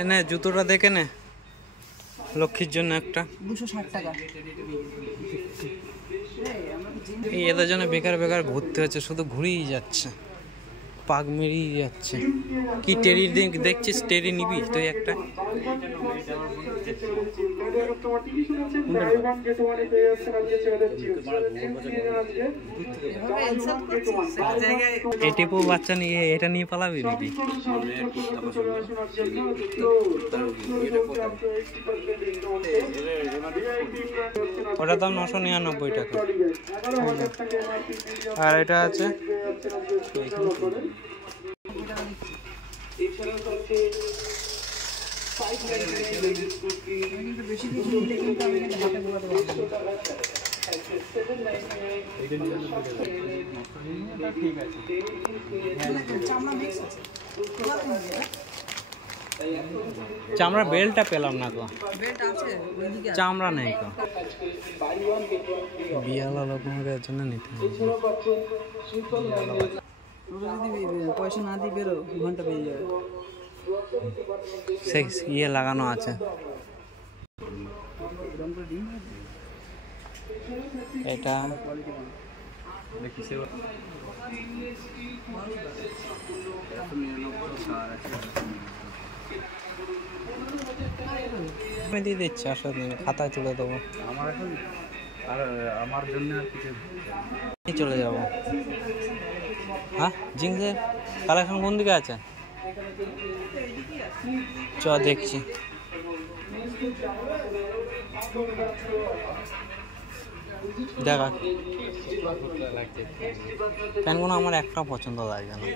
এনে জুতোটা দেখে নে, লক্ষ্মীর জন্য একটা 260 টাকা। এই এদের জন্য বেকার বেকার ঘুরতে হচ্ছে, শুধু ঘুরেই যাচ্ছে, পাক মেরিয়ে যাচ্ছে। কি টেরি দেখছিস? টেরি নিবি তুই একটা? এই টিপু বাচ্চা নিয়ে এটা নিয়ে পালাবি নাকি? ওটার দাম 999 টাকা। আর এটা আছে চামড়া বেল্টটা পেলাম না গো, চামড়া নেই গো। বিয়ালা লোকের জন্য নিতে হবে। পয়সা না দিয়ে বেরো, ঘন্টা পেয়ে যাবে। ইয়ে লাগানো আছে। এটা আমি দিয়ে দিচ্ছি, আসলে খাতায় তুলে দেবো। আমার এখন আর আমার জন্য আর কিছু চলে যাবো। হ্যাঁ, জিন্সের কালেকশন কোন দিকে আছে? চ দেখছি। দেখা প্যান্টগুলো আমার একটা পছন্দ লাগে না।